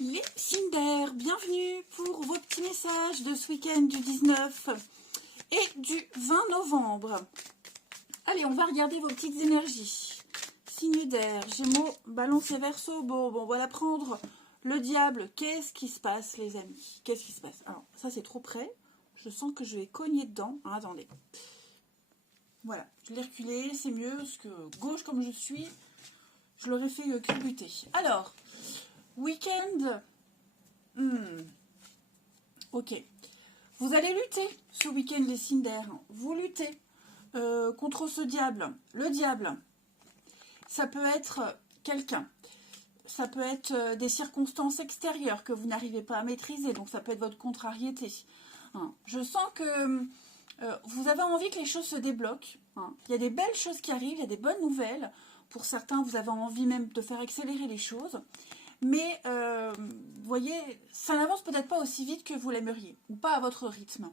Les Cinder, bienvenue pour vos petits messages de ce week-end du 19 et du 20 novembre. Allez, on va regarder vos petites énergies. Signe d'air, Gémeaux, Balance et Verseau. Bon, on va prendre le diable. Qu'est-ce qui se passe, les amis? Qu'est-ce qui se passe? Alors, ça, c'est trop près. Je sens que je vais cogner dedans. Ah, attendez. Voilà, je l'ai reculé, c'est mieux, parce que gauche comme je suis, je l'aurais fait culbuter. Alors, week-end. Ok. Vous allez lutter ce week-end, les Cinder. Vous luttez contre ce diable. Le diable, ça peut être quelqu'un. Ça peut être des circonstances extérieures que vous n'arrivez pas à maîtriser. Donc, ça peut être votre contrariété. Je sens que vous avez envie que les choses se débloquent. Il y a des belles choses qui arrivent, il y a des bonnes nouvelles. Pour certains, vous avez envie même de faire accélérer les choses. Mais, vous voyez, ça n'avance peut-être pas aussi vite que vous l'aimeriez, ou pas à votre rythme.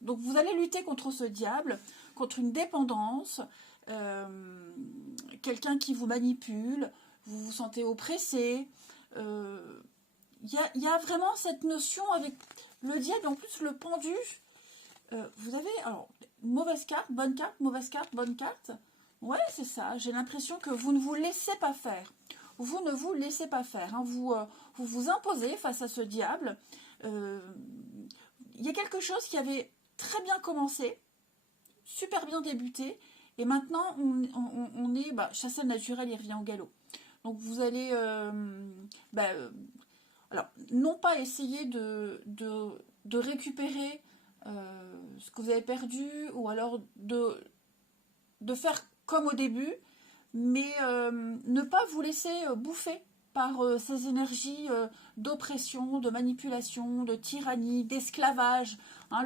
Donc, vous allez lutter contre ce diable, contre une dépendance, quelqu'un qui vous manipule, vous vous sentez oppressé. Il y a vraiment cette notion avec le diable, en plus le pendu. Vous avez, alors, mauvaise carte, bonne carte, mauvaise carte, bonne carte. Ouais, c'est ça. J'ai l'impression que vous ne vous laissez pas faire. Vous ne vous laissez pas faire. Vous vous imposez face à ce diable. Il y a quelque chose qui avait très bien commencé, super bien débuté, et maintenant on est chassé le naturel, il revient au galop. Donc vous allez, alors non pas essayer de récupérer ce que vous avez perdu, ou alors de faire comme au début, mais ne pas vous laisser bouffer par ces énergies d'oppression, de manipulation, de tyrannie, d'esclavage.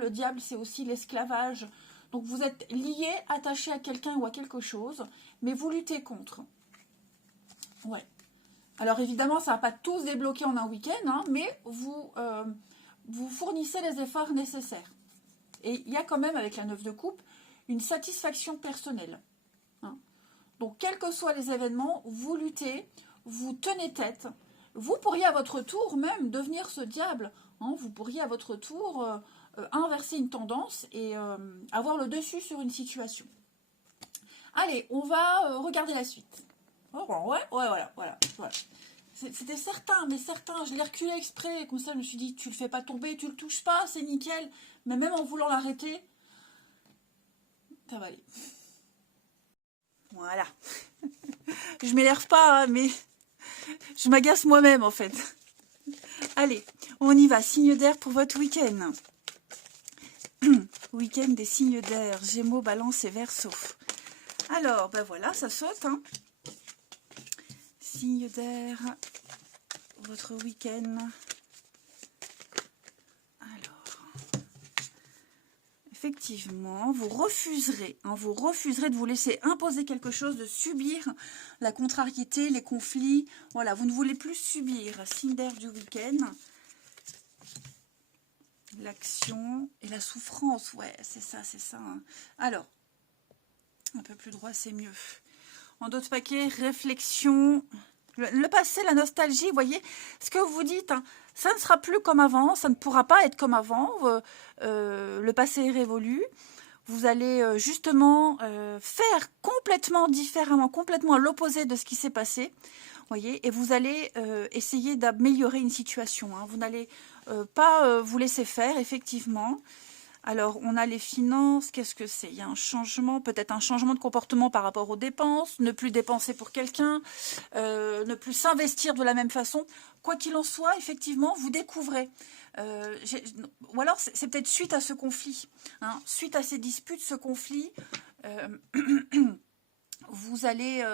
Le diable, c'est aussi l'esclavage. Donc vous êtes lié, attaché à quelqu'un ou à quelque chose, mais vous luttez contre. Ouais. Alors évidemment, ça ne va pas tous débloquer en un week-end, mais vous fournissez les efforts nécessaires. Et il y a quand même, avec la 9 de coupe, une satisfaction personnelle. Donc, quels que soient les événements, vous luttez, vous tenez tête. Vous pourriez à votre tour même devenir ce diable. Vous pourriez à votre tour inverser une tendance et avoir le dessus sur une situation. Allez, on va regarder la suite. Oh, ouais, voilà. C'était certain, mais certain. Je l'ai reculé exprès, comme ça je me suis dit, tu le fais pas tomber, tu le touches pas, c'est nickel. Mais même en voulant l'arrêter, ça va aller. Voilà. Je m'énerve pas, mais je m'agace moi-même en fait. Allez, on y va. Signe d'air pour votre week-end. Week-end des signes d'air. Gémeaux, Balance et Verseau. Alors, voilà, ça saute. Signe d'air. Votre week-end. Effectivement, vous refuserez de vous laisser imposer quelque chose, de subir la contrariété, les conflits. Voilà, vous ne voulez plus subir. Signe d'air du week-end. L'action et la souffrance, ouais, c'est ça. Alors, un peu plus droit, c'est mieux. En d'autres paquets, réflexion. Le passé, la nostalgie, vous voyez, ce que vous dites, ça ne sera plus comme avant, ça ne pourra pas être comme avant, le passé est révolu, vous allez justement faire complètement différemment, complètement à l'opposé de ce qui s'est passé, voyez, et vous allez essayer d'améliorer une situation, vous n'allez pas vous laisser faire, effectivement. Alors, on a les finances, qu'est-ce que c'est? Il y a un changement, peut-être un changement de comportement par rapport aux dépenses, ne plus dépenser pour quelqu'un, ne plus s'investir de la même façon. Quoi qu'il en soit, effectivement, vous découvrez. Ou alors, c'est peut-être suite à ce conflit, suite à ces disputes, ce conflit, vous allez...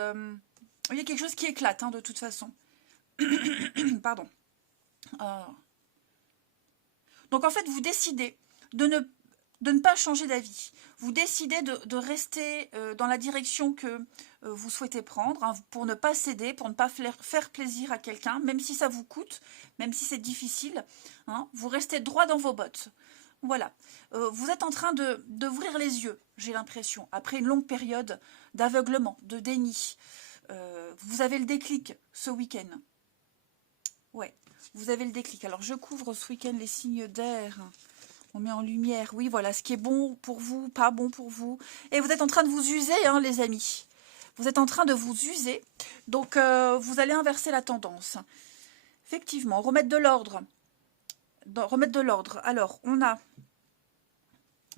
il y a quelque chose qui éclate, de toute façon. Pardon. Donc, en fait, vous décidez de ne pas changer d'avis. Vous décidez de rester dans la direction que vous souhaitez prendre, pour ne pas céder, pour ne pas faire plaisir à quelqu'un, même si ça vous coûte, même si c'est difficile. Vous restez droit dans vos bottes. Voilà. Vous êtes en train d'ouvrir les yeux, j'ai l'impression, après une longue période d'aveuglement, de déni. Vous avez le déclic ce week-end. Ouais. vous avez le déclic. Alors, je couvre ce week-end les signes d'air. On met en lumière, oui, voilà, ce qui est bon pour vous, pas bon pour vous. Et vous êtes en train de vous user, hein, les amis. Vous êtes en train de vous user. Donc, vous allez inverser la tendance. Effectivement, remettre de l'ordre. Remettre de l'ordre. Alors, on a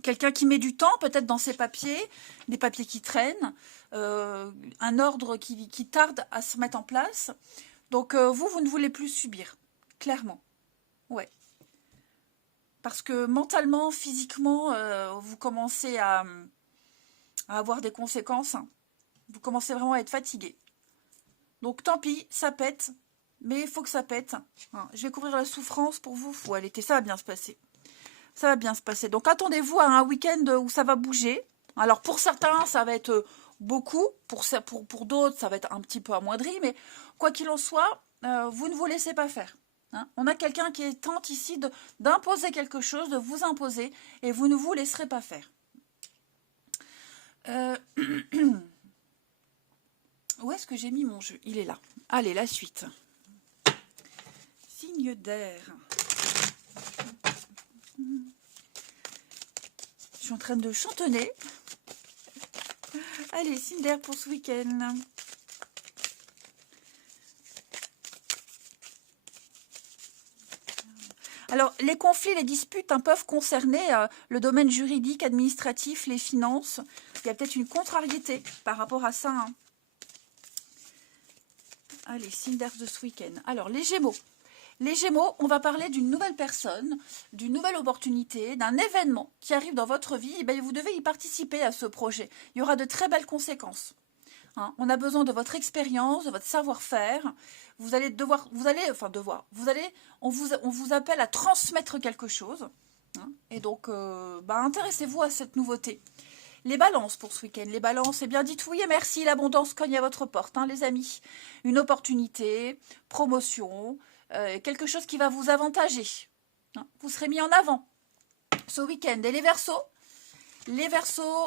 quelqu'un qui met du temps, peut-être dans ses papiers, des papiers qui traînent, un ordre qui tarde à se mettre en place. Donc, vous ne voulez plus subir, clairement. Ouais. Parce que mentalement, physiquement, vous commencez à avoir des conséquences. Vous commencez vraiment à être fatigué. Donc tant pis, ça pète. Mais il faut que ça pète. Je vais couvrir la souffrance pour vous. Faut allaiter, ça va bien se passer. Ça va bien se passer. Donc attendez-vous à un week-end où ça va bouger. Alors pour certains, ça va être beaucoup. Pour d'autres, ça va être un petit peu amoindri. Mais quoi qu'il en soit, vous ne vous laissez pas faire. On a quelqu'un qui tente ici d'imposer quelque chose, de vous imposer, et vous ne vous laisserez pas faire. Où est-ce que j'ai mis mon jeu? Il est là. Allez, la suite. Signe d'air. Je suis en train de chantonner. Allez, signe d'air pour ce week-end. Alors, les conflits, les disputes peuvent concerner le domaine juridique, administratif, les finances. Il y a peut-être une contrariété par rapport à ça. Allez, signe d'air de ce week-end. Alors, les Gémeaux. Les Gémeaux, on va parler d'une nouvelle personne, d'une nouvelle opportunité, d'un événement qui arrive dans votre vie. Et vous devez y participer à ce projet. Il y aura de très belles conséquences. On a besoin de votre expérience, de votre savoir-faire. On vous appelle à transmettre quelque chose. Et donc, intéressez-vous à cette nouveauté. Les balances pour ce week-end. Les balances, eh bien, dites oui et merci. L'abondance cogne à votre porte, les amis. Une opportunité, promotion, quelque chose qui va vous avantager. Vous serez mis en avant ce week-end. Et les Verseaux,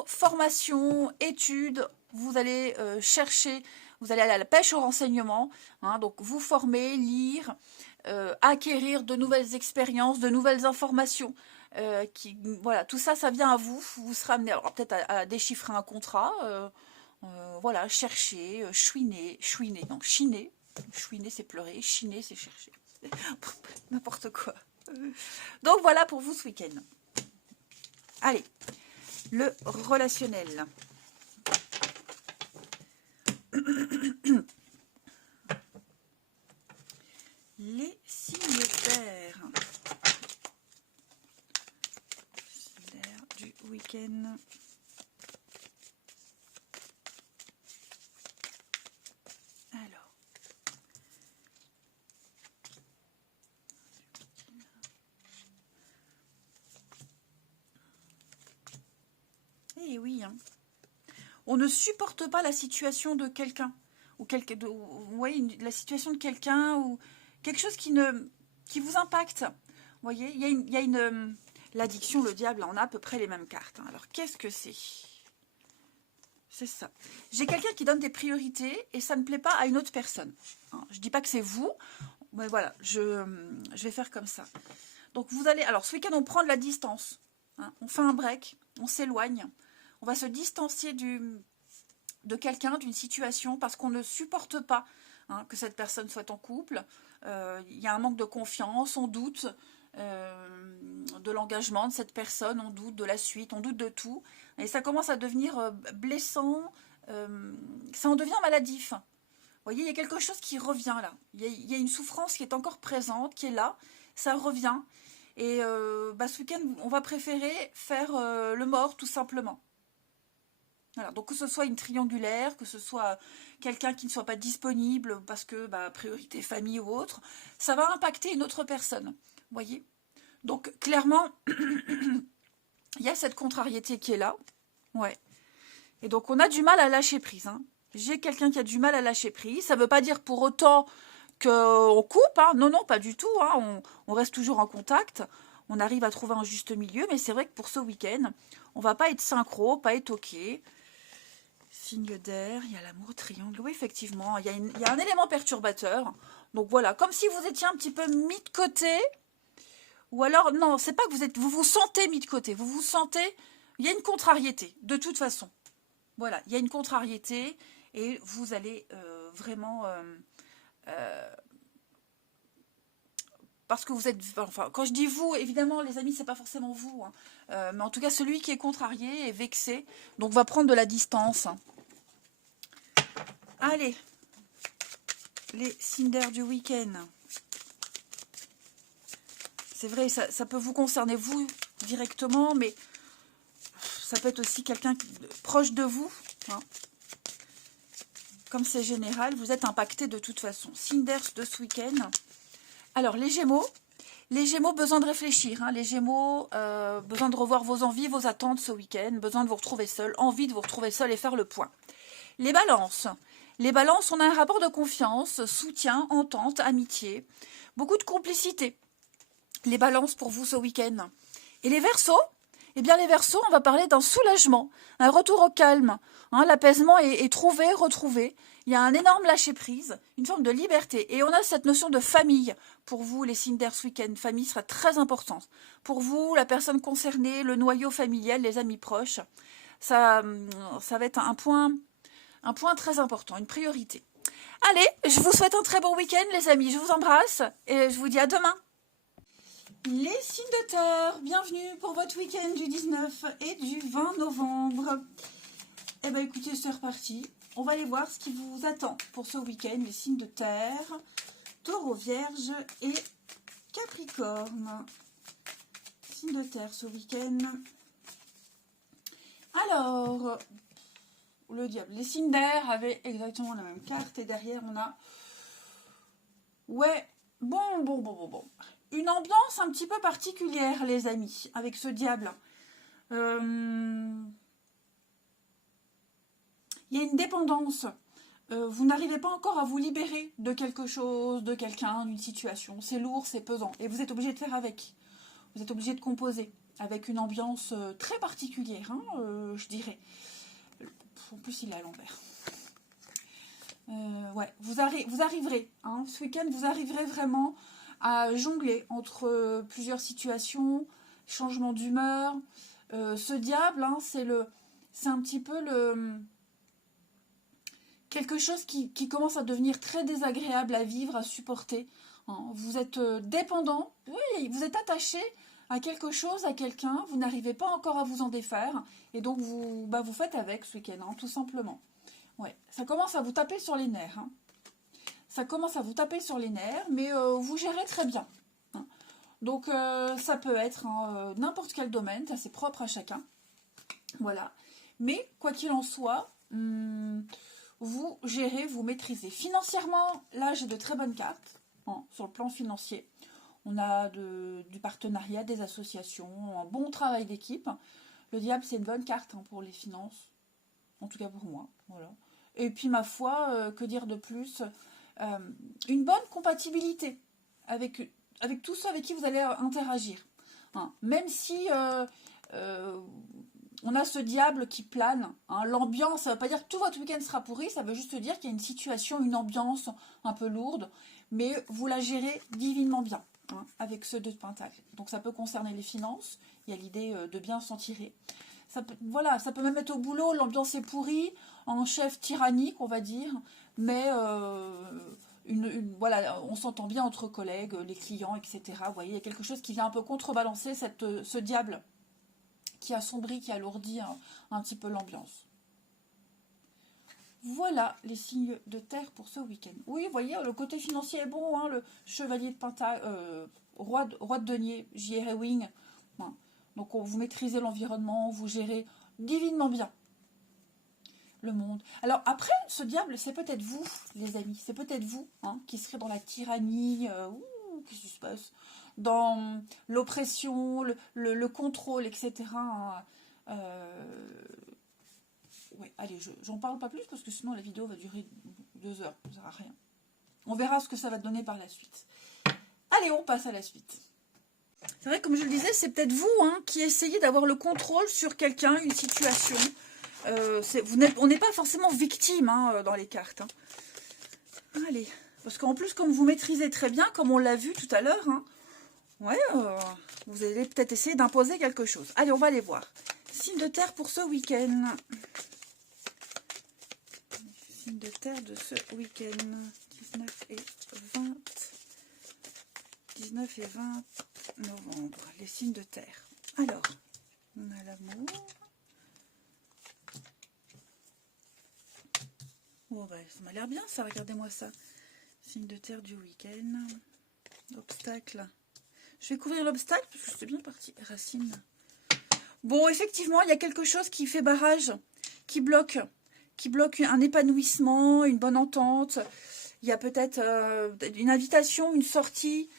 formation, études, vous allez chercher, vous allez aller à la pêche au renseignement, donc vous former, lire, acquérir de nouvelles expériences, de nouvelles informations. Voilà, tout ça, ça vient à vous. Vous serez amené peut-être à déchiffrer un contrat, voilà, chercher, chouiner, donc chiner c'est pleurer, chiner c'est chercher, n'importe quoi. Donc voilà pour vous ce week-end. Allez, le relationnel. Les signes d'air. L'air du week-end. Alors. Eh oui, on ne supporte pas la situation de quelqu'un. La situation de quelqu'un ou quelque chose qui vous impacte. Vous voyez, il y a une l'addiction, le diable, on a à peu près les mêmes cartes. Alors, qu'est-ce que c'est? C'est ça. J'ai quelqu'un qui donne des priorités et ça ne plaît pas à une autre personne. Je ne dis pas que c'est vous, mais voilà, je vais faire comme ça. Donc, vous allez... Alors, ce week-end, on prend de la distance. On fait un break, on s'éloigne. On va se distancier de quelqu'un, d'une situation, parce qu'on ne supporte pas que cette personne soit en couple. Il y a un manque de confiance, on doute de l'engagement de cette personne, on doute de la suite, on doute de tout. Et ça commence à devenir blessant, ça en devient maladif. Vous voyez, il y a quelque chose qui revient là. Il y a une souffrance qui est encore présente, qui est là, ça revient. Et ce week-end, on va préférer faire le mort, tout simplement. Voilà, donc que ce soit une triangulaire, que ce soit quelqu'un qui ne soit pas disponible parce que priorité famille ou autre, ça va impacter une autre personne. Vous voyez? Donc clairement, il y a cette contrariété qui est là. Ouais. Et donc on a du mal à lâcher prise. J'ai quelqu'un qui a du mal à lâcher prise. Ça ne veut pas dire pour autant qu'on coupe. Non, pas du tout. On reste toujours en contact. On arrive à trouver un juste milieu. Mais c'est vrai que pour ce week-end, on ne va pas être synchro, pas être OK. signe d'air, il y a l'amour triangle. Oui, effectivement, il y a un élément perturbateur. Donc voilà, comme si vous étiez un petit peu mis de côté. Ou alors, non, c'est pas que vous vous sentez mis de côté. Vous vous sentez, il y a une contrariété, de toute façon. Voilà, il y a une contrariété et vous allez vraiment... parce que vous êtes... Enfin, quand je dis vous, évidemment, les amis, c'est pas forcément vous. Hein. Mais en tout cas, celui qui est contrarié est vexé. Donc, va prendre de la distance. Allez, les signes d'air du week-end. C'est vrai, ça peut vous concerner vous directement, mais ça peut être aussi quelqu'un proche de vous. Hein. Comme c'est général, vous êtes impacté de toute façon. Signe d'air de ce week-end. Alors, les Gémeaux, besoin de réfléchir. Hein. Les Gémeaux, besoin de revoir vos envies, vos attentes ce week-end. Besoin de vous retrouver seul, envie de vous retrouver seul et faire le point. Les Balances, on a un rapport de confiance, soutien, entente, amitié. Beaucoup de complicité. Les Balances pour vous ce week-end. Et les Verseaux, eh bien les Verseaux, on va parler d'un soulagement, un retour au calme. Hein, l'apaisement est trouvé, retrouvé. Il y a un énorme lâcher-prise, une forme de liberté. Et on a cette notion de famille. Pour vous, les signes d'air ce week-end, famille sera très importante. Pour vous, la personne concernée, le noyau familial, les amis proches, ça va être un point très important, une priorité. Allez, je vous souhaite un très bon week-end les amis. Je vous embrasse et je vous dis à demain. Les signes de terre, bienvenue pour votre week-end du 19 et du 20 novembre. Eh bien écoutez, c'est reparti. On va aller voir ce qui vous attend pour ce week-end, les signes de terre, Taureau, Vierge et Capricorne. Signes de terre ce week-end. Alors, le diable. Les signes d'air avaient exactement la même carte et derrière on a... Ouais, bon. Une ambiance un petit peu particulière, les amis, avec ce diable. Il y a une dépendance. Vous n'arrivez pas encore à vous libérer de quelque chose, de quelqu'un, d'une situation. C'est lourd, c'est pesant. Et vous êtes obligé de faire avec. Vous êtes obligé de composer avec une ambiance très particulière, hein, je dirais. En plus, il est à l'envers. Ouais, vous arriverez. Hein, ce week-end, vous arriverez vraiment à jongler entre plusieurs situations, changement d'humeur. Ce diable, hein, c'est un petit peu quelque chose qui commence à devenir très désagréable à vivre, à supporter. Hein. Vous êtes dépendant, oui, vous êtes attaché à quelque chose, à quelqu'un, vous n'arrivez pas encore à vous en défaire, et donc vous faites avec ce week-end, hein, tout simplement. Ouais, ça commence à vous taper sur les nerfs. Hein. Ça commence à vous taper sur les nerfs, mais vous gérez très bien. Hein. Donc, ça peut être n'importe quel domaine, ça c'est propre à chacun. Voilà. Mais, quoi qu'il en soit, vous gérez, vous maîtrisez. Financièrement, là, j'ai de très bonnes cartes hein, sur le plan financier. On a du partenariat, des associations, un bon travail d'équipe. Le diable, c'est une bonne carte hein, pour les finances. En tout cas pour moi. Voilà. Et puis, ma foi, que dire de plus une bonne compatibilité avec tous ceux avec qui vous allez interagir. Hein. Même si on a ce diable qui plane, hein. L'ambiance, ça ne veut pas dire que tout votre week-end sera pourri, ça veut juste dire qu'il y a une situation, une ambiance un peu lourde, mais vous la gérez divinement bien hein, avec ce 2 de Pentacle. Donc ça peut concerner les finances, il y a l'idée de bien s'en tirer. Ça peut même être au boulot, l'ambiance est pourrie, en chef tyrannique, on va dire, mais voilà, on s'entend bien entre collègues, les clients, etc. Vous voyez, il y a quelque chose qui vient un peu contrebalancer ce diable qui assombrit, qui alourdit un petit peu l'ambiance. Voilà les signes de terre pour ce week-end. Oui, vous voyez, le côté financier est bon, hein, le chevalier de Pentacle, roi de denier, J.R. Ewing. Hein. Donc, vous maîtrisez l'environnement, vous gérez divinement bien le monde. Alors, après, ce diable, c'est peut-être vous, les amis. C'est peut-être vous hein, qui serez dans la tyrannie. Qu'est-ce qui se passe dans l'oppression, le contrôle, etc. Ouais, allez, j'en parle pas plus parce que sinon la vidéo va durer 2 heures. Ça sert à rien. On verra ce que ça va donner par la suite. Allez, on passe à la suite. C'est vrai, comme je le disais, c'est peut-être vous hein, qui essayez d'avoir le contrôle sur quelqu'un, une situation. On n'est pas forcément victime hein, dans les cartes. Hein. Allez, parce qu'en plus, comme vous maîtrisez très bien, comme on l'a vu tout à l'heure, hein, ouais, vous allez peut-être essayer d'imposer quelque chose. Allez, on va aller voir. Signe de terre pour ce week-end. Signe de terre de ce week-end. 19 et 20. 19 et 20 novembre. Les signes de terre. Alors, on a l'amour. Oh, bah, ça m'a l'air bien ça, regardez-moi ça. Signe de terre du week-end. Obstacle. Je vais couvrir l'obstacle parce que c'est bien parti. Racine. Bon, effectivement, il y a quelque chose qui fait barrage, qui bloque un épanouissement, une bonne entente. Il y a peut-être une invitation, une sortie,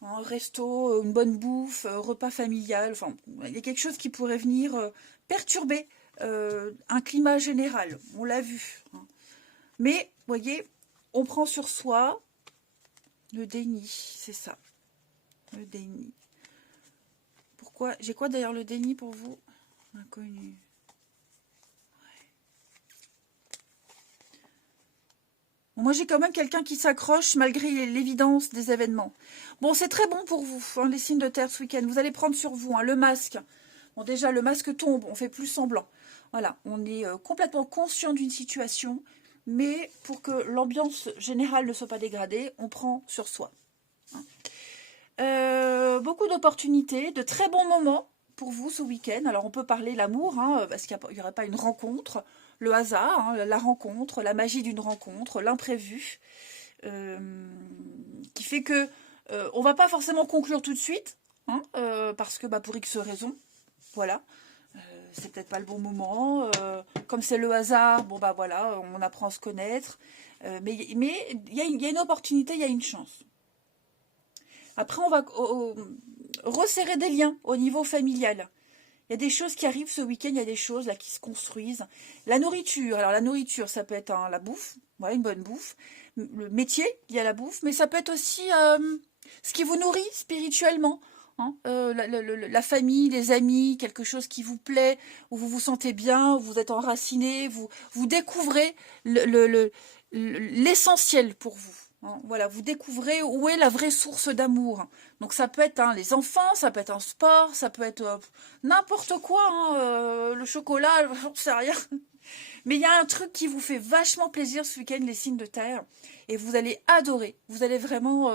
un resto, une bonne bouffe, repas familial. Enfin, il y a quelque chose qui pourrait venir perturber un climat général. On l'a vu. Hein. Mais, vous voyez, on prend sur soi le déni, c'est ça. Le déni. Pourquoi? J'ai quoi d'ailleurs le déni pour vous? Inconnu. Ouais. Bon, moi, j'ai quand même quelqu'un qui s'accroche malgré l'évidence des événements. Bon, c'est très bon pour vous, hein, les signes de terre ce week-end. Vous allez prendre sur vous hein, le masque. Bon, déjà, le masque tombe, on fait plus semblant. Voilà, on est complètement conscient d'une situation. Mais pour que l'ambiance générale ne soit pas dégradée, on prend sur soi. Beaucoup d'opportunités, de très bons moments pour vous ce week-end. Alors on peut parler l'amour, hein, parce qu'il n'y aurait pas une rencontre, le hasard, hein, la rencontre, la magie d'une rencontre, l'imprévu, qui fait que on va pas forcément conclure tout de suite, hein, parce que pour X raisons, voilà. C'est peut-être pas le bon moment, comme c'est le hasard, bon voilà, on apprend à se connaître, mais il y a une opportunité, il y a une chance. Après, on va resserrer des liens au niveau familial. Il y a des choses qui arrivent ce week-end, il y a des choses là qui se construisent. La nourriture, alors la nourriture, ça peut être la bouffe, voilà, une bonne bouffe. Le métier, il y a la bouffe, mais ça peut être aussi ce qui vous nourrit spirituellement. Hein, la famille, les amis, quelque chose qui vous plaît, où vous vous sentez bien, où vous êtes enraciné, vous découvrez l'essentiel pour vous. Hein, voilà, vous découvrez où est la vraie source d'amour. Donc ça peut être les enfants, ça peut être un sport, ça peut être n'importe quoi, hein, le chocolat, j'en sais rien. Mais il y a un truc qui vous fait vachement plaisir ce week-end, les signes de terre, et vous allez adorer. Vous allez vraiment...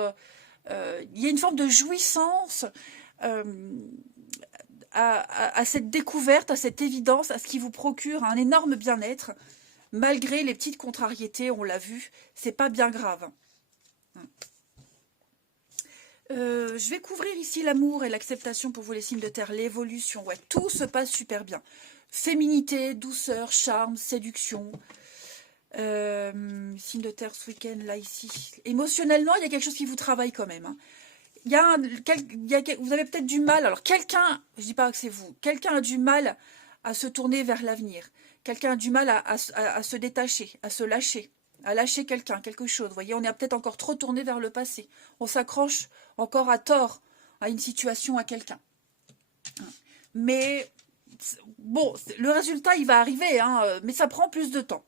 il y a une forme de jouissance à cette découverte, à cette évidence, à ce qui vous procure un énorme bien-être, malgré les petites contrariétés, on l'a vu, c'est pas bien grave. Je vais couvrir ici l'amour et l'acceptation pour vous les signes de terre, l'évolution, ouais, tout se passe super bien. Féminité, douceur, charme, séduction. Signe de terre ce week-end, là, ici. Émotionnellement, il y a quelque chose qui vous travaille quand même. Hein. Vous avez peut-être du mal, alors quelqu'un, je dis pas que c'est vous, quelqu'un a du mal à se tourner vers l'avenir. Quelqu'un a du mal à se détacher, à se lâcher, à lâcher quelqu'un, quelque chose. Vous voyez, on est peut-être encore trop tourné vers le passé. On s'accroche encore à tort à une situation, à quelqu'un. Mais, bon, le résultat, il va arriver, hein, mais ça prend plus de temps.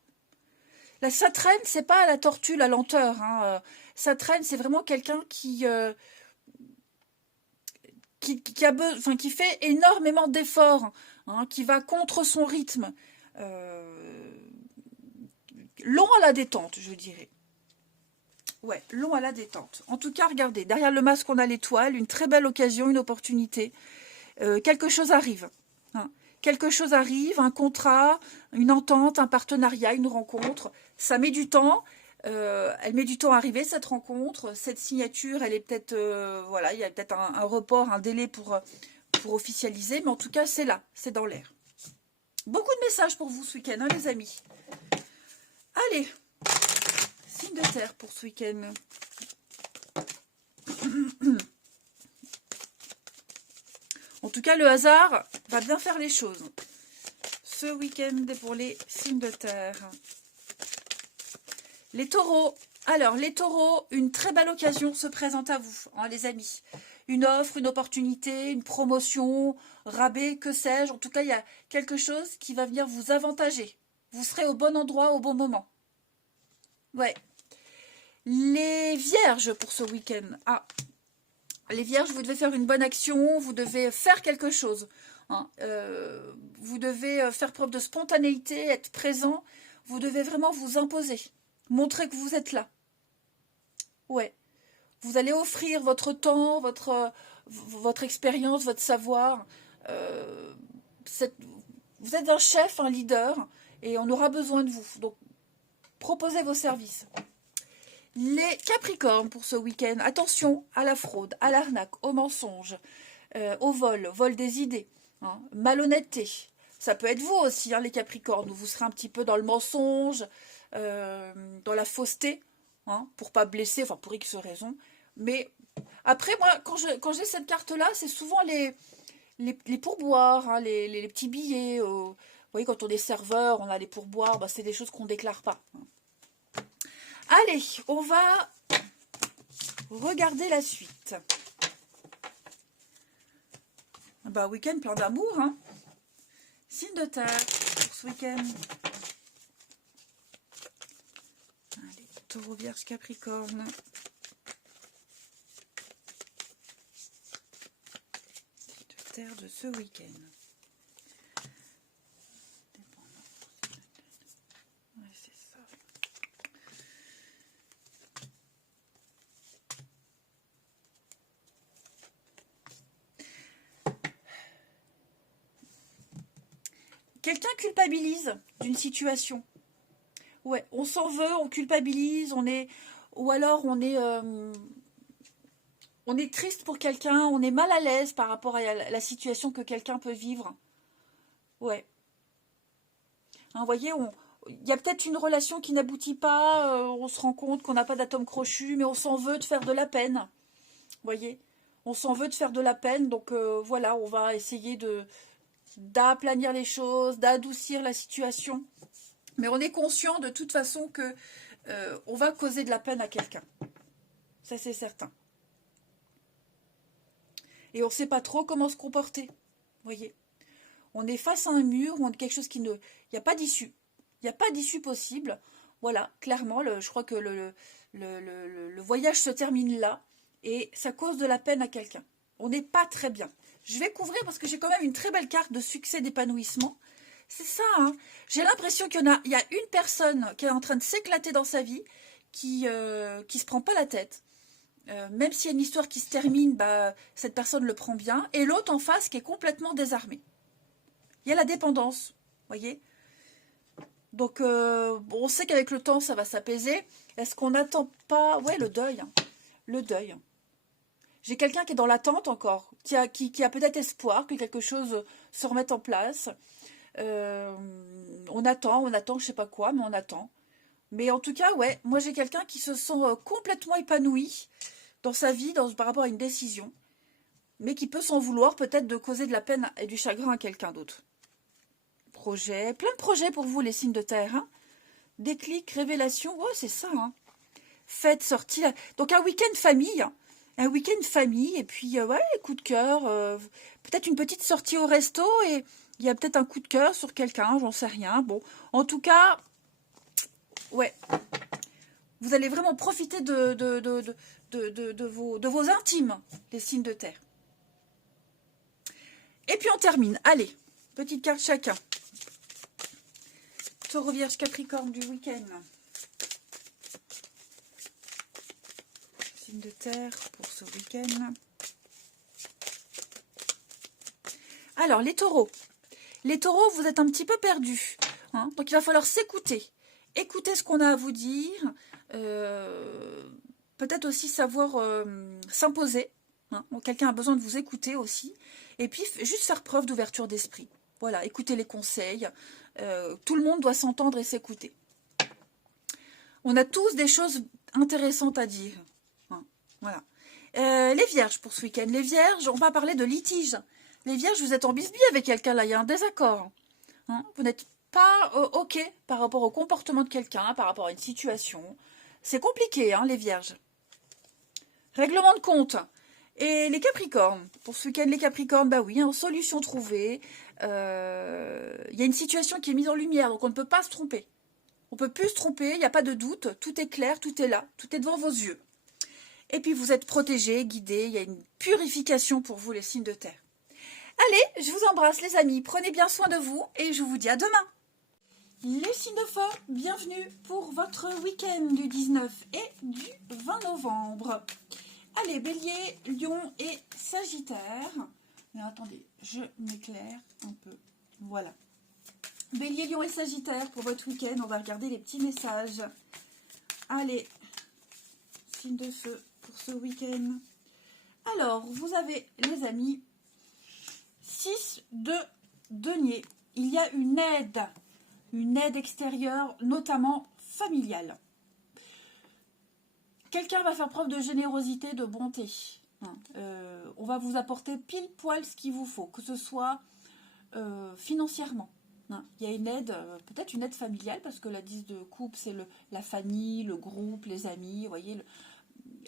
Là, ça traîne, c'est pas la tortue, la lenteur. Hein, ça traîne, c'est vraiment quelqu'un qui fait énormément d'efforts, hein, qui va contre son rythme. Long à la détente, je dirais. Ouais, long à la détente. En tout cas, regardez, derrière le masque, on a l'étoile, une très belle occasion, une opportunité. Quelque chose arrive. Hein. Quelque chose arrive, un contrat, une entente, un partenariat, une rencontre. Ça met du temps. Elle met du temps à arriver, cette rencontre. Cette signature, elle est peut-être... voilà, il y a peut-être un report, un délai pour officialiser. Mais en tout cas, c'est là, c'est dans l'air. Beaucoup de messages pour vous ce week-end, hein, les amis. Allez, signe de terre pour ce week-end. En tout cas, le hasard va bien faire les choses. Ce week-end pour les signes de terre. Les taureaux. Alors, les taureaux, une très belle occasion se présente à vous, hein, les amis. une offre, une opportunité, une promotion, rabais, que sais-je. En tout cas, il y a quelque chose qui va venir vous avantager. Vous serez au bon endroit au bon moment. Ouais. Les vierges pour ce week-end. Ah, les vierges, vous devez faire une bonne action, vous devez faire quelque chose. Hein. Vous devez faire preuve de spontanéité, être présent. Vous devez vraiment vous imposer. Montrer que vous êtes là. Ouais. Vous allez offrir votre temps, votre expérience, votre savoir. Euh, vous êtes un chef, un leader, et on aura besoin de vous. Donc, proposez vos services. Les Capricornes pour ce week-end, attention à la fraude, à l'arnaque, au mensonge, au vol des idées, hein, malhonnêteté. Ça peut être vous aussi, hein, les Capricornes, où vous serez un petit peu dans le mensonge, dans la fausseté, hein, pour pas blesser, enfin pour X raisons. Mais après, moi, quand j'ai cette carte-là, c'est souvent les pourboires, hein, les petits billets. Vous voyez, quand on est serveur, on a les pourboires, bah, c'est des choses qu'on ne déclare pas. Allez, on va regarder la suite. Bah, week-end plein d'amour, hein. Signe de terre pour ce week-end. Allez, Taureau, Vierge, Capricorne. Signe de terre de ce week-end. Ouais, c'est ça. Quelqu'un culpabilise d'une situation. Ouais, on s'en veut, on culpabilise, ou alors on est triste pour quelqu'un, on est mal à l'aise par rapport à la situation que quelqu'un peut vivre. Ouais. Hein, vous voyez, il y a peut-être une relation qui n'aboutit pas, on se rend compte qu'on n'a pas d'atome crochu, mais on s'en veut de faire de la peine. Vous voyez, on s'en veut de faire de la peine, donc voilà, on va essayer d'aplanir les choses, d'adoucir la situation. Mais on est conscient de toute façon que on va causer de la peine à quelqu'un. Ça, c'est certain. Et on ne sait pas trop comment se comporter. Vous voyez, on est face à un mur, ou quelque chose qui ne... Il n'y a pas d'issue. Il n'y a pas d'issue possible. Voilà, clairement, je crois que le voyage se termine là. Et ça cause de la peine à quelqu'un. On n'est pas très bien. Je vais couvrir parce que j'ai quand même une très belle carte de succès, d'épanouissement. C'est ça, hein. J'ai l'impression qu'il y a une personne qui est en train de s'éclater dans sa vie, qui se prend pas la tête. Même s'il y a une histoire qui se termine, bah, cette personne le prend bien. Et l'autre en face qui est complètement désarmé. Il y a la dépendance, vous voyez. Donc, on sait qu'avec le temps, ça va s'apaiser. Est-ce qu'on n'attend pas... Ouais, le deuil. Hein. Le deuil. J'ai quelqu'un qui est dans l'attente encore, qui a peut-être espoir que quelque chose se remette en place. On attend, je sais pas quoi, mais on attend. Mais en tout cas, ouais, moi j'ai quelqu'un qui se sent complètement épanoui dans sa vie, par rapport à une décision, mais qui peut s'en vouloir peut-être de causer de la peine et du chagrin à quelqu'un d'autre. Projet, plein de projets pour vous les signes de terre. Hein. Déclic, révélation, ouais c'est ça. Hein. Fête, sortie, donc un week-end famille. Hein. Un week-end famille, et puis ouais, coup de cœur, peut-être une petite sortie au resto, et il y a peut-être un coup de cœur sur quelqu'un, j'en sais rien. Bon, en tout cas, ouais, vous allez vraiment profiter de vos intimes, les signes de terre. Et puis on termine, allez, petite carte chacun. Taureau, Vierge, Capricorne du week-end. Signe de terre pour ce week-end. Alors, les taureaux. Les taureaux, vous êtes un petit peu perdus. Hein, donc, il va falloir s'écouter. Écoutez ce qu'on a à vous dire. Peut-être aussi savoir s'imposer. Hein, quelqu'un a besoin de vous écouter aussi. Et puis, juste faire preuve d'ouverture d'esprit. Voilà, écoutez les conseils. Tout le monde doit s'entendre et s'écouter. On a tous des choses intéressantes à dire. Hein, voilà. Les vierges pour ce week-end. Les vierges, on va parler de litige. Les vierges, vous êtes en bisbille avec quelqu'un, là, il y a un désaccord. Hein, vous n'êtes pas OK par rapport au comportement de quelqu'un, par rapport à une situation. C'est compliqué, hein, les vierges. Règlement de compte. Et les Capricornes, pour ce week-end, les Capricornes, bah oui, hein, solution trouvée. Il y a une situation qui est mise en lumière, donc on ne peut pas se tromper. On ne peut plus se tromper, il n'y a pas de doute, tout est clair, tout est là, tout est devant vos yeux. Et puis vous êtes protégés, guidés, il y a une purification pour vous, les signes de terre. Allez, je vous embrasse les amis, prenez bien soin de vous et je vous dis à demain. Les signes de feu, bienvenue pour votre week-end du 19 et du 20 novembre. Allez, Bélier, Lion et Sagittaire. Mais attendez, je m'éclaire un peu. Voilà. Bélier, Lion et Sagittaire pour votre week-end. On va regarder les petits messages. Allez, signe de feu pour ce week-end. Alors, vous avez, les amis, 6 de denier. Il y a une aide extérieure, notamment familiale. Quelqu'un va faire preuve de générosité, de bonté. On va vous apporter pile poil ce qu'il vous faut, que ce soit financièrement. Il y a une aide, peut-être une aide familiale, parce que la 10 de coupe, c'est la famille, le groupe, les amis, vous voyez,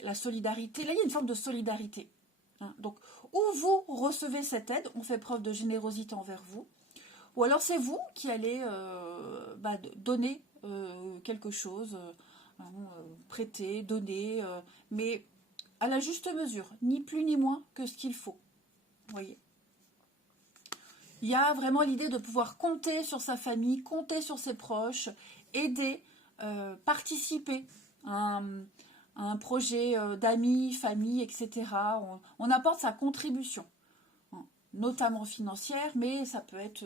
la solidarité. Là, il y a une forme de solidarité. Donc, ou vous recevez cette aide, on fait preuve de générosité envers vous, ou alors c'est vous qui allez donner quelque chose, prêter, donner, mais à la juste mesure, ni plus ni moins que ce qu'il faut. Vous voyez. Il y a vraiment l'idée de pouvoir compter sur sa famille, compter sur ses proches, aider, participer à un projet d'amis, famille, etc. On apporte sa contribution, notamment financière, mais ça peut être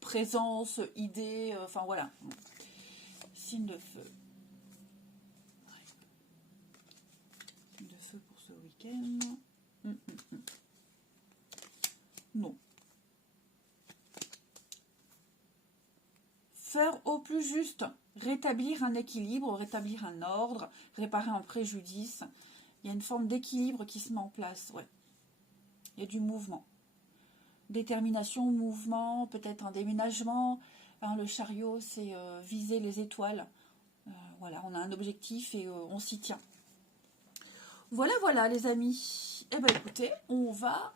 présence, idée, enfin voilà. Signe de feu. Signe de feu pour ce week-end. Non. Faire au plus juste, rétablir un équilibre, rétablir un ordre, réparer un préjudice. Il y a une forme d'équilibre qui se met en place, ouais. Il y a du mouvement. Détermination, mouvement, peut-être un déménagement. Le chariot, c'est viser les étoiles. Voilà, on a un objectif et on s'y tient. Voilà les amis. Eh bien écoutez, on va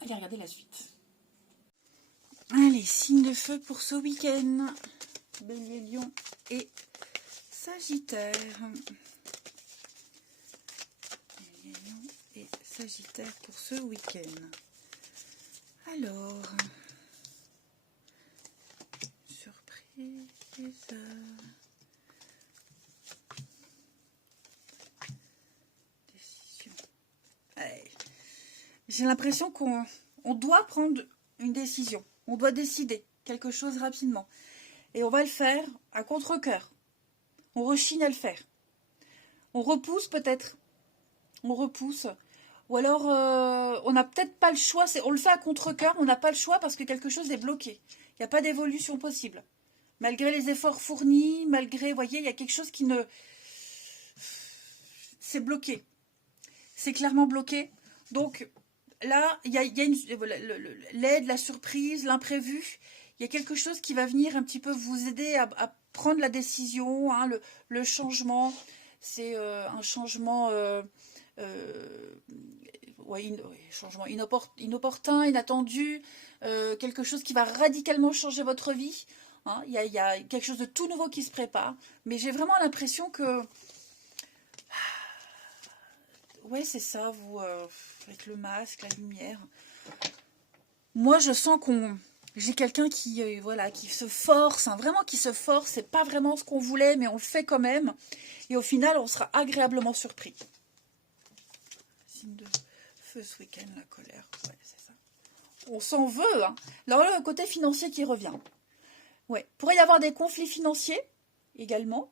aller regarder la suite. Allez, signe de feu pour ce week-end. Bélier, Lion et Sagittaire. Bélier, Lion et Sagittaire pour ce week-end. Alors, surprise. Décision. Allez. J'ai l'impression qu'on doit prendre une décision. On doit décider quelque chose rapidement. Et on va le faire à contre-cœur. On rechigne à le faire. On repousse peut-être. On repousse. Ou alors, on n'a peut-être pas le choix. On le fait à contre-cœur, on n'a pas le choix parce que quelque chose est bloqué. Il n'y a pas d'évolution possible. Malgré les efforts fournis, malgré, vous voyez, il y a quelque chose qui ne... C'est bloqué. C'est clairement bloqué. Donc, là, il y a l'aide, la surprise, l'imprévu. Il y a quelque chose qui va venir un petit peu vous aider à prendre la décision, le changement. C'est un changement, changement inopportun, inattendu, quelque chose qui va radicalement changer votre vie. Il y a quelque chose de tout nouveau qui se prépare. Mais j'ai vraiment l'impression que... Ouais, c'est ça, vous, avec le masque, la lumière. Moi, je sens j'ai quelqu'un qui se force, vraiment qui se force. C'est pas vraiment ce qu'on voulait, mais on le fait quand même. Et au final, on sera agréablement surpris. Signe de feu ce week-end, la colère. Ouais, c'est ça. On s'en veut, hein. Alors là, le côté financier qui revient. Ouais, pourrait y avoir des conflits financiers également.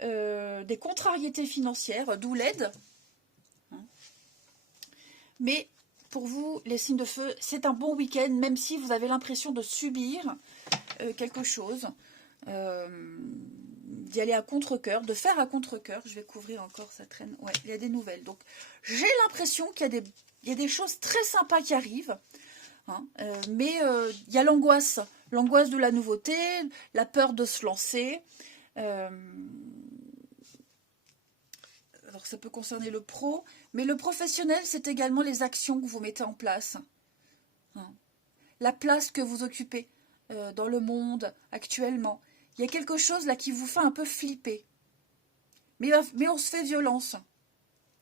Des contrariétés financières, d'où l'aide. Mais pour vous, les signes de feu, c'est un bon week-end, même si vous avez l'impression de subir quelque chose, d'y aller à contre-cœur, de faire à contre-cœur. Je vais couvrir encore, ça traîne. Ouais, il y a des nouvelles. Donc, j'ai l'impression qu'il y a des choses très sympas qui arrivent, mais il y a l'angoisse de la nouveauté, la peur de se lancer. Alors ça peut concerner le pro, mais le professionnel, c'est également les actions que vous mettez en place. Hein. La place que vous occupez dans le monde actuellement. Il y a quelque chose là qui vous fait un peu flipper. Mais on se fait violence.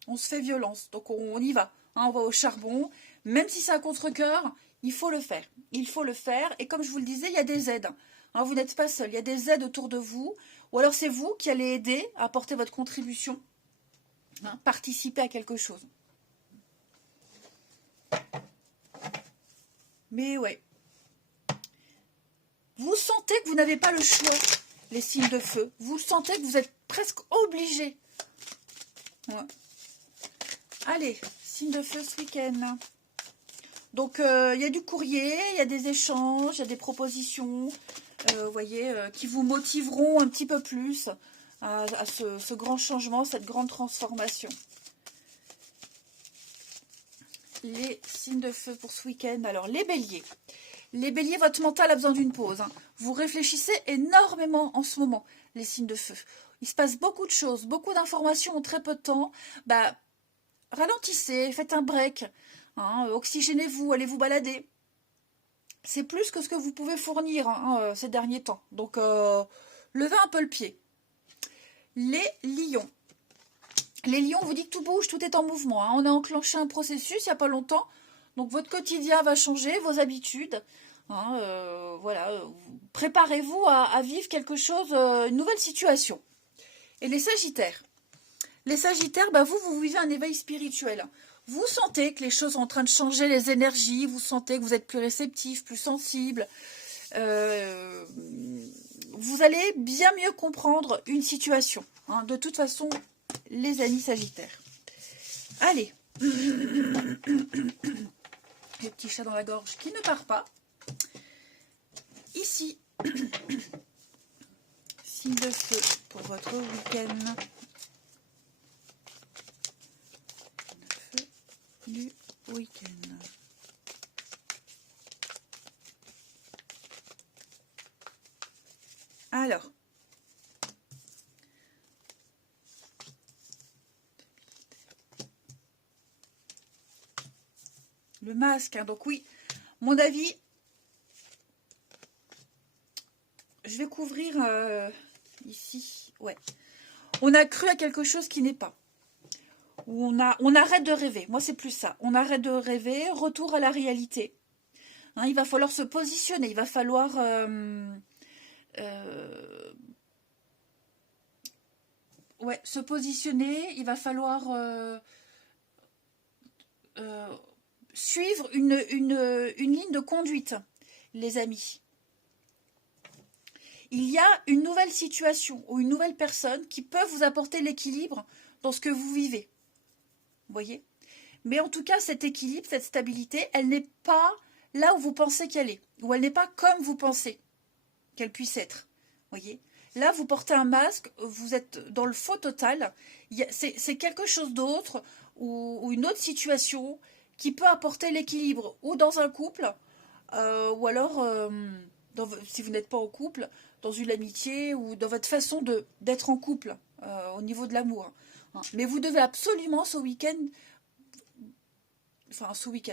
On se fait violence. Donc on y va. Hein, on va au charbon. Même si c'est à contre-cœur, il faut le faire. Il faut le faire. Et comme je vous le disais, il y a des aides. Hein, vous n'êtes pas seul. Il y a des aides autour de vous. Ou alors c'est vous qui allez aider à apporter votre contribution. Hein, participer à quelque chose. Mais ouais. Vous sentez que vous n'avez pas le choix, les signes de feu. Vous sentez que vous êtes presque obligés. Ouais. Allez, signes de feu ce week-end. Donc, il y a du courrier, il y a des échanges, il y a des propositions, vous voyez, qui vous motiveront un petit peu plus à ce grand changement, cette grande transformation. Les signes de feu pour ce week-end. Alors, les béliers. Les béliers, votre mental a besoin d'une pause. Hein. Vous réfléchissez énormément en ce moment, les signes de feu. Il se passe beaucoup de choses, beaucoup d'informations en très peu de temps. Bah, ralentissez, faites un break. Hein, oxygénez-vous, allez vous balader. C'est plus que ce que vous pouvez fournir hein, ces derniers temps. Donc, levez un peu le pied. Les lions. Les lions, on vous dit que tout bouge, tout est en mouvement. Hein. On a enclenché un processus il n'y a pas longtemps. Donc, votre quotidien va changer, vos habitudes. Hein, voilà, préparez-vous à vivre quelque chose, une nouvelle situation. Et les sagittaires. Les sagittaires, bah vous vivez un éveil spirituel. Vous sentez que les choses sont en train de changer, les énergies. Vous sentez que vous êtes plus réceptif, plus sensible. Vous allez bien mieux comprendre une situation. Hein. De toute façon, les amis sagittaires. Allez. Les petits chats dans la gorge qui ne part pas. Ici, signe de feu pour votre week-end. Feu du week-end. Alors, le masque, hein, donc oui, mon avis, je vais couvrir ici, ouais. On a cru à quelque chose qui n'est pas. On arrête de rêver, moi c'est plus ça. On arrête de rêver, retour à la réalité. Hein, il va falloir se positionner, il va falloir ouais, se positionner, il va falloir suivre une ligne de conduite, les amis. Il y a une nouvelle situation ou une nouvelle personne qui peut vous apporter l'équilibre dans ce que vous vivez. Vous voyez? Mais en tout cas, cet équilibre, cette stabilité, elle n'est pas là où vous pensez qu'elle est. Ou elle n'est pas comme vous pensez qu'elle puisse être. Vous voyez? Là, vous portez un masque, vous êtes dans le faux total. C'est quelque chose d'autre ou une autre situation qui peut apporter l'équilibre ou dans un couple ou alors, si vous n'êtes pas en couple, dans une amitié ou dans votre façon d'être en couple au niveau de l'amour. Hein. Mais vous devez absolument ce week-end,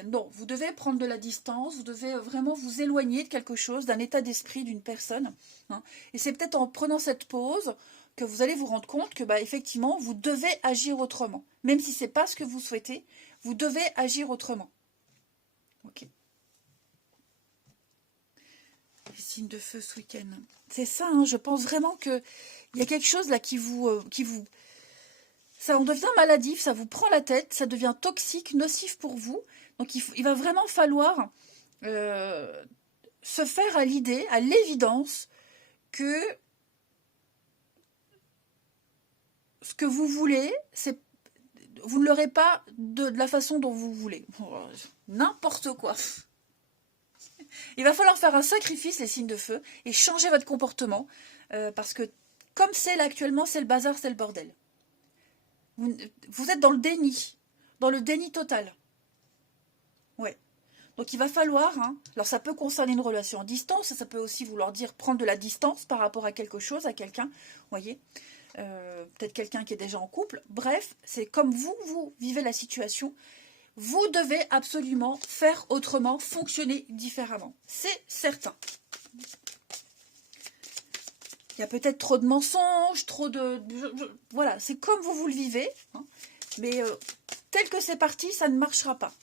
non, vous devez prendre de la distance, vous devez vraiment vous éloigner de quelque chose, d'un état d'esprit d'une personne. Hein. Et c'est peut-être en prenant cette pause que vous allez vous rendre compte que, bah, effectivement, vous devez agir autrement. Même si ce n'est pas ce que vous souhaitez, vous devez agir autrement. Ok. Les signes de feu ce week-end. C'est ça, hein, je pense vraiment qu'il y a quelque chose là qui vous... ça en devient maladif, ça vous prend la tête, ça devient toxique, nocif pour vous. Donc il va vraiment falloir se faire à l'idée, à l'évidence, que ce que vous voulez, vous ne l'aurez pas de la façon dont vous voulez. N'importe quoi. Il va falloir faire un sacrifice, les signes de feu, et changer votre comportement, parce que comme c'est là actuellement, c'est le bazar, c'est le bordel. Vous êtes dans le déni total. Ouais. Donc il va falloir, hein, alors ça peut concerner une relation à distance, ça peut aussi vouloir dire prendre de la distance par rapport à quelque chose, à quelqu'un, voyez. peut-être quelqu'un qui est déjà en couple. Bref, c'est comme vous vivez la situation. Vous devez absolument faire autrement, fonctionner différemment. C'est certain. Il y a peut-être trop de mensonges, trop de... Voilà, c'est comme vous le vivez. Hein, mais tel que c'est parti, ça ne marchera pas.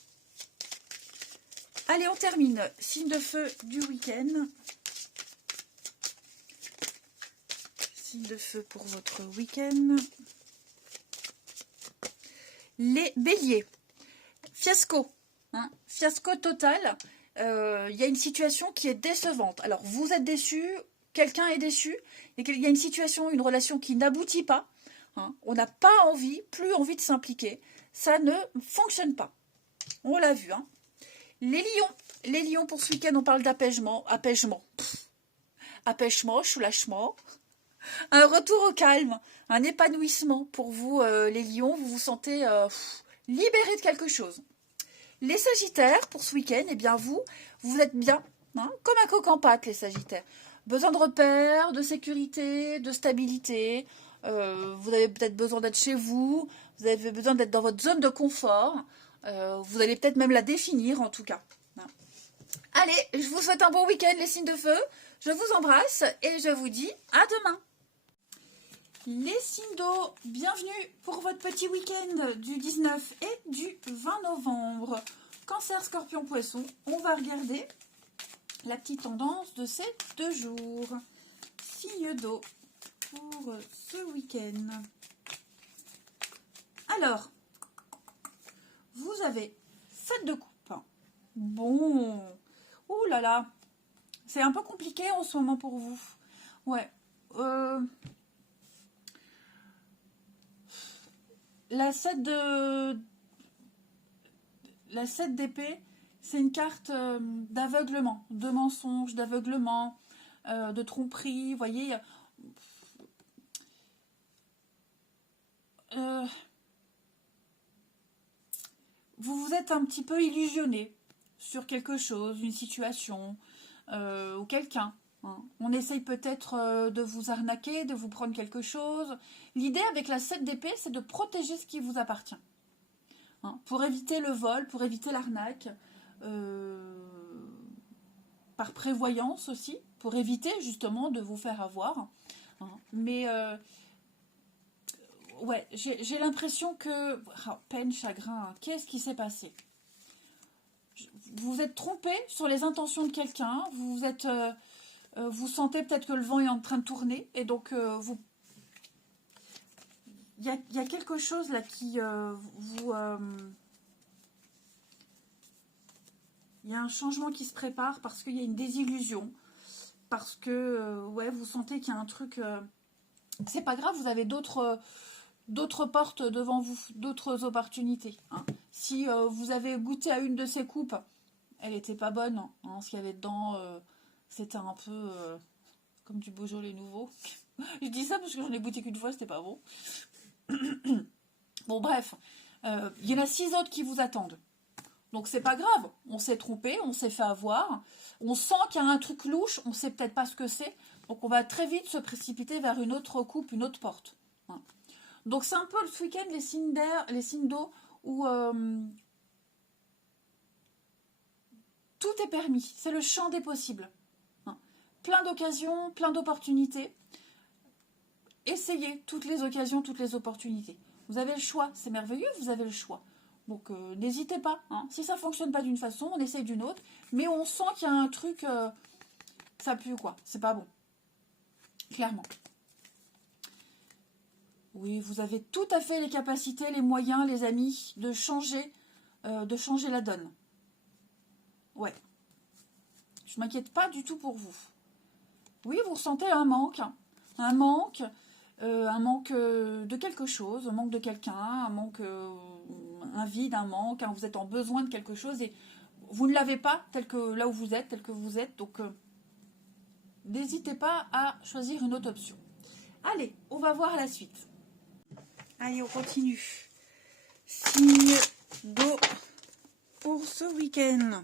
Allez, on termine. Signe de feu du week-end. Signe de feu pour votre week-end. Les béliers. Fiasco. Hein, fiasco total. Il y a une situation qui est décevante. Alors, vous êtes déçu, quelqu'un est déçu, et il y a une situation, une relation qui n'aboutit pas. Hein, on n'a pas envie, plus envie de s'impliquer. Ça ne fonctionne pas. On l'a vu. Hein. Les lions. Les lions, pour ce week-end, on parle d'apaisement. Apaisement. Apaisement, soulagement. Un retour au calme. Un épanouissement pour vous, les lions. Vous vous sentez libéré de quelque chose. Les sagittaires, pour ce week-end, eh bien vous êtes bien. Hein, comme un coq en pâte, les sagittaires. Besoin de repères, de sécurité, de stabilité. Vous avez peut-être besoin d'être chez vous. Vous avez besoin d'être dans votre zone de confort. Vous allez peut-être même la définir, en tout cas. Allez, je vous souhaite un bon week-end, les signes de feu. Je vous embrasse et je vous dis à demain. Les signes d'eau, bienvenue pour votre petit week-end du 19 et du 20 novembre. Cancer, Scorpion, Poisson, on va regarder la petite tendance de ces 2 jours. Signe d'eau pour ce week-end. Alors, vous avez 7 de coupe. Bon, ouh là là, c'est un peu compliqué en ce moment pour vous. Ouais, la 7 d'épée, c'est une carte d'aveuglement, de mensonge, d'aveuglement, de tromperie. Vous voyez, vous vous êtes un petit peu illusionné sur quelque chose, une situation ou quelqu'un. Hein. On essaye peut-être de vous arnaquer, de vous prendre quelque chose. L'idée avec la 7 d'épée, c'est de protéger ce qui vous appartient. Hein. Pour éviter le vol, pour éviter l'arnaque, par prévoyance aussi, pour éviter justement de vous faire avoir. Hein. Mais ouais, j'ai l'impression que... Oh, peine, chagrin, qu'est-ce qui s'est passé? Vous vous êtes trompé sur les intentions de quelqu'un, vous sentez peut-être que le vent est en train de tourner, et donc il y a quelque chose là qui vous... il y a un changement qui se prépare parce qu'il y a une désillusion, parce que ouais, vous sentez qu'il y a un truc... c'est pas grave, vous avez d'autres portes devant vous, d'autres opportunités. Hein. Si vous avez goûté à une de ces coupes, elle était pas bonne. Hein, ce qu'il y avait dedans, c'était un peu comme du Beaujolais nouveau. Je dis ça parce que j'en ai goûté qu'une fois, c'était pas bon. Bon, bref. Il y en a 6 autres qui vous attendent. Donc c'est pas grave. On s'est trompé, on s'est fait avoir. On sent qu'il y a un truc louche, on sait peut-être pas ce que c'est. Donc on va très vite se précipiter vers une autre coupe, une autre porte. Hein. Donc c'est un peu le week-end, les signes d'air, les signes d'eau, où tout est permis. C'est le champ des possibles. Hein. Plein d'occasions, plein d'opportunités. Essayez toutes les occasions, toutes les opportunités. Vous avez le choix, c'est merveilleux, vous avez le choix. Donc n'hésitez pas. Hein. Si ça ne fonctionne pas d'une façon, on essaye d'une autre. Mais on sent qu'il y a un truc, ça pue quoi. C'est pas bon. Clairement. Oui, vous avez tout à fait les capacités, les moyens, les amis, de changer la donne. Ouais. Je ne m'inquiète pas du tout pour vous. Oui, vous ressentez un manque. Hein. Un manque de quelque chose, un manque de quelqu'un, un vide, un manque. Hein. Vous êtes en besoin de quelque chose et vous ne l'avez pas tel que là où vous êtes, tel que vous êtes. Donc, n'hésitez pas à choisir une autre option. Allez, on va voir la suite. Allez, on continue. Signe d'eau pour ce week-end.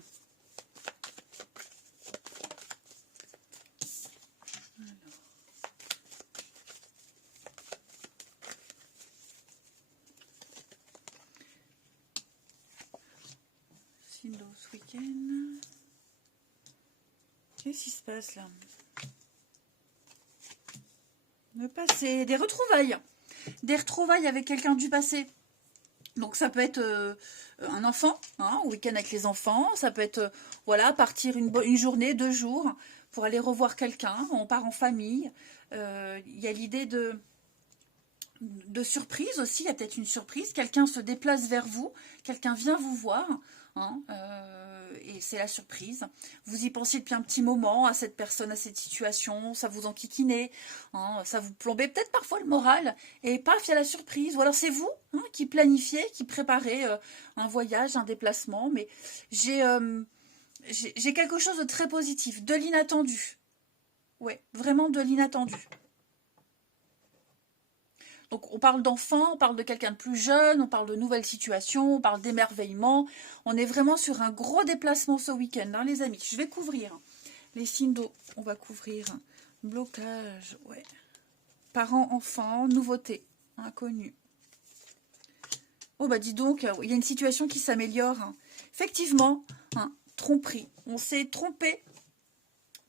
signes d'eau ce week-end. Qu'est-ce qui se passe là? Le passé, des retrouvailles. Des retrouvailles avec quelqu'un du passé. Donc ça peut être un enfant, hein, au week-end avec les enfants. Ça peut être, voilà, partir une journée, 2 jours pour aller revoir quelqu'un. On part en famille. Il y a l'idée de surprise aussi. Il y a peut-être une surprise. Quelqu'un se déplace vers vous. Quelqu'un vient vous voir. Hein, et c'est la surprise. Vous y pensiez depuis un petit moment à cette personne, à cette situation, ça vous enquiquinait, hein, ça vous plombait peut-être parfois le moral, et paf, il y a la surprise. Ou alors c'est vous, hein, qui planifiez, qui préparez un voyage, un déplacement, mais j'ai quelque chose de très positif, de l'inattendu. Ouais, vraiment de l'inattendu. Donc on parle d'enfants, on parle de quelqu'un de plus jeune, on parle de nouvelles situations, on parle d'émerveillement. On est vraiment sur un gros déplacement ce week-end, hein, les amis. Je vais couvrir les signes d'eau. On va couvrir blocage, ouais. Parents, enfants, nouveautés, inconnus. Oh bah dis donc, il y a une situation qui s'améliore. Hein. Effectivement, hein, tromperie. On s'est trompé.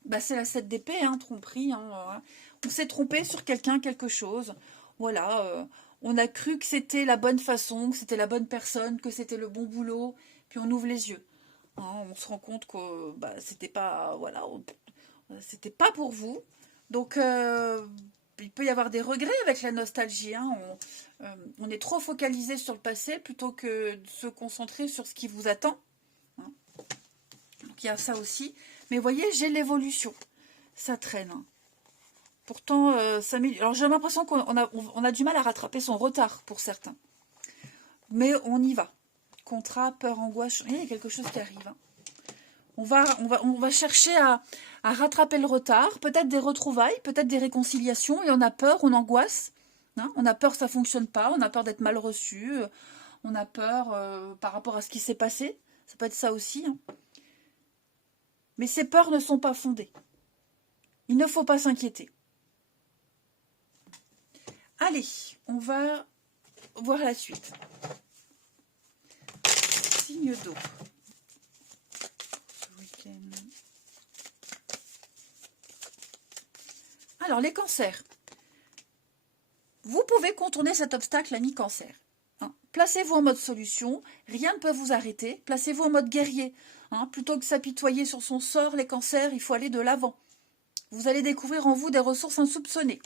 Bah c'est la 7 d'épée, hein, tromperie. Hein, on s'est trompé sur quelqu'un, quelque chose. Voilà, on a cru que c'était la bonne façon, que c'était la bonne personne, que c'était le bon boulot, puis on ouvre les yeux. Hein, on se rend compte que bah, c'était pas, voilà, c'était pas pour vous. Donc, il peut y avoir des regrets avec la nostalgie. Hein, on est trop focalisé sur le passé plutôt que de se concentrer sur ce qui vous attend. Hein. Donc, il y a ça aussi. Mais vous voyez, j'ai l'évolution. Ça traîne. Hein. Pourtant, alors j'ai l'impression qu'on a du mal à rattraper son retard pour certains. Mais on y va. Contrat, peur, angoisse, il y a quelque chose qui arrive. Hein. On va chercher à rattraper le retard, peut-être des retrouvailles, peut-être des réconciliations, et on a peur, on angoisse. Hein, on a peur que ça ne fonctionne pas, on a peur d'être mal reçu, on a peur par rapport à ce qui s'est passé. Ça peut être ça aussi. Hein. Mais ces peurs ne sont pas fondées. Il ne faut pas s'inquiéter. Allez, on va voir la suite. Signe d'eau. Alors, les cancers. Vous pouvez contourner cet obstacle, ami cancer. Hein. Placez-vous en mode solution, rien ne peut vous arrêter. Placez-vous en mode guerrier. Hein. Plutôt que s'apitoyer sur son sort, les cancers, il faut aller de l'avant. Vous allez découvrir en vous des ressources insoupçonnées.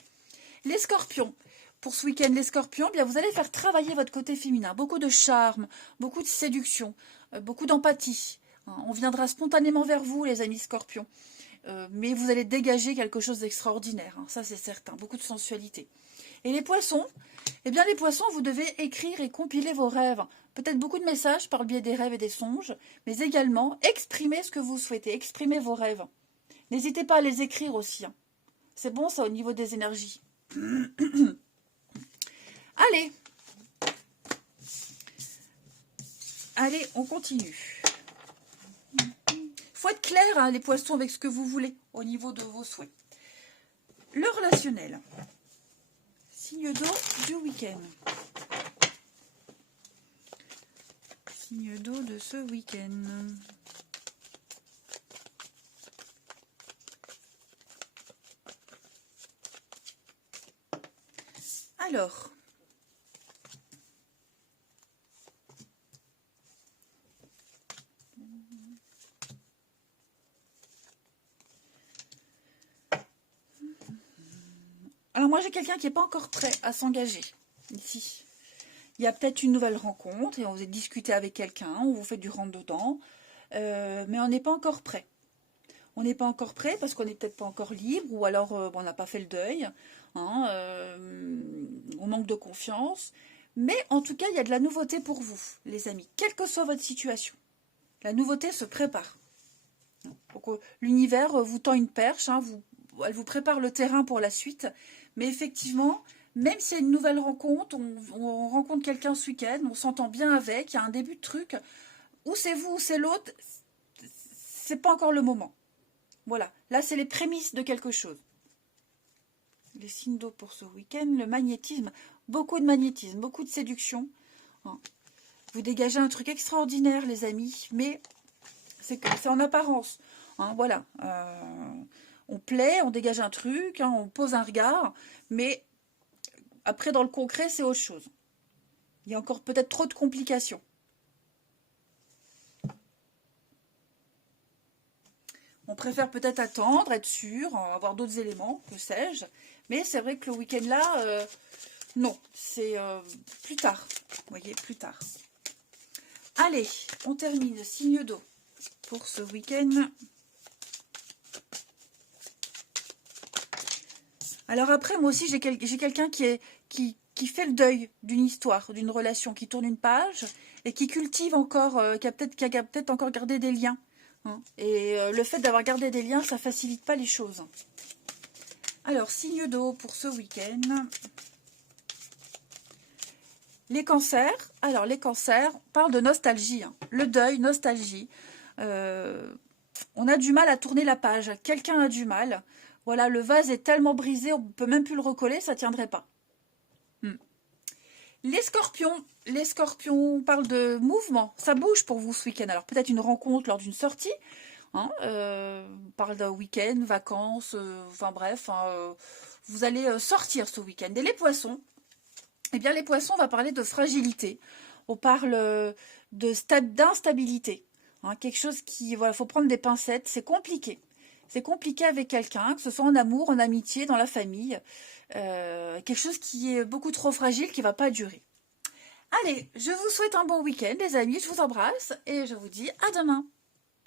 Les scorpions. Pour ce week-end, les scorpions, bien, vous allez faire travailler votre côté féminin. Beaucoup de charme, beaucoup de séduction, beaucoup d'empathie. Hein. On viendra spontanément vers vous, les amis scorpions. Mais vous allez dégager quelque chose d'extraordinaire. Hein. Ça, c'est certain. Beaucoup de sensualité. Et les poissons, eh bien, les poissons, vous devez écrire et compiler vos rêves. Peut-être beaucoup de messages par le biais des rêves et des songes, mais également exprimer ce que vous souhaitez, exprimer vos rêves. N'hésitez pas à les écrire aussi. Hein. C'est bon, ça, au niveau des énergies. Allez. Allez, on continue. Faut être clair, hein, les poissons, avec ce que vous voulez, au niveau de vos souhaits. Le relationnel. Signe d'eau du week-end. Signe d'eau de ce week-end. Alors, moi j'ai quelqu'un qui n'est pas encore prêt à s'engager ici. Il y a peut-être une nouvelle rencontre et on vous discutez avec quelqu'un, on vous fait du rentre-dedans, mais on n'est pas encore prêt. On n'est pas encore prêt parce qu'on n'est peut-être pas encore libre ou alors on n'a pas fait le deuil, hein, on manque de confiance. Mais en tout cas, il y a de la nouveauté pour vous, les amis, quelle que soit votre situation. La nouveauté se prépare. Donc, l'univers vous tend une perche, hein, elle vous prépare le terrain pour la suite. Mais effectivement, même s'il y a une nouvelle rencontre, on rencontre quelqu'un ce week-end, on s'entend bien avec, il y a un début de truc, ou c'est vous ou c'est l'autre, c'est pas encore le moment. Voilà, là c'est les prémices de quelque chose. Les signes d'eau pour ce week-end, le magnétisme, beaucoup de séduction. Hein. Vous dégagez un truc extraordinaire, les amis, mais c'est en apparence. Hein, voilà. On plaît, on dégage un truc, hein, on pose un regard, mais après, dans le concret, c'est autre chose. Il y a encore peut-être trop de complications. On préfère peut-être attendre, être sûr, avoir d'autres éléments, que sais-je. Mais c'est vrai que le week-end là, non, c'est plus tard. Vous voyez, plus tard. Allez, on termine. Signe d'eau pour ce week-end. Alors après, moi aussi, j'ai quelqu'un qui fait le deuil d'une histoire, d'une relation, qui tourne une page et qui cultive encore, qui a peut-être encore gardé des liens. Hein. Et le fait d'avoir gardé des liens, ça facilite pas les choses. Alors, signe d'eau pour ce week-end. Les cancers. Alors, les cancers, on parle de nostalgie. Hein. Le deuil, nostalgie. On a du mal à tourner la page. Quelqu'un a du mal. Voilà, le vase est tellement brisé, on ne peut même plus le recoller, ça ne tiendrait pas. Les scorpions, on parle de mouvement. Ça bouge pour vous ce week-end. Alors, peut-être une rencontre lors d'une sortie. Hein, on parle d'un week-end, vacances, enfin bref. Hein, vous allez sortir ce week-end. Et les poissons, eh bien les poissons, on va parler de fragilité. On parle d'instabilité. Hein, quelque chose qui, voilà, faut prendre des pincettes, c'est compliqué. C'est compliqué avec quelqu'un, que ce soit en amour, en amitié, dans la famille. Quelque chose qui est beaucoup trop fragile, qui ne va pas durer. Allez, je vous souhaite un bon week-end, les amis. Je vous embrasse et je vous dis à demain.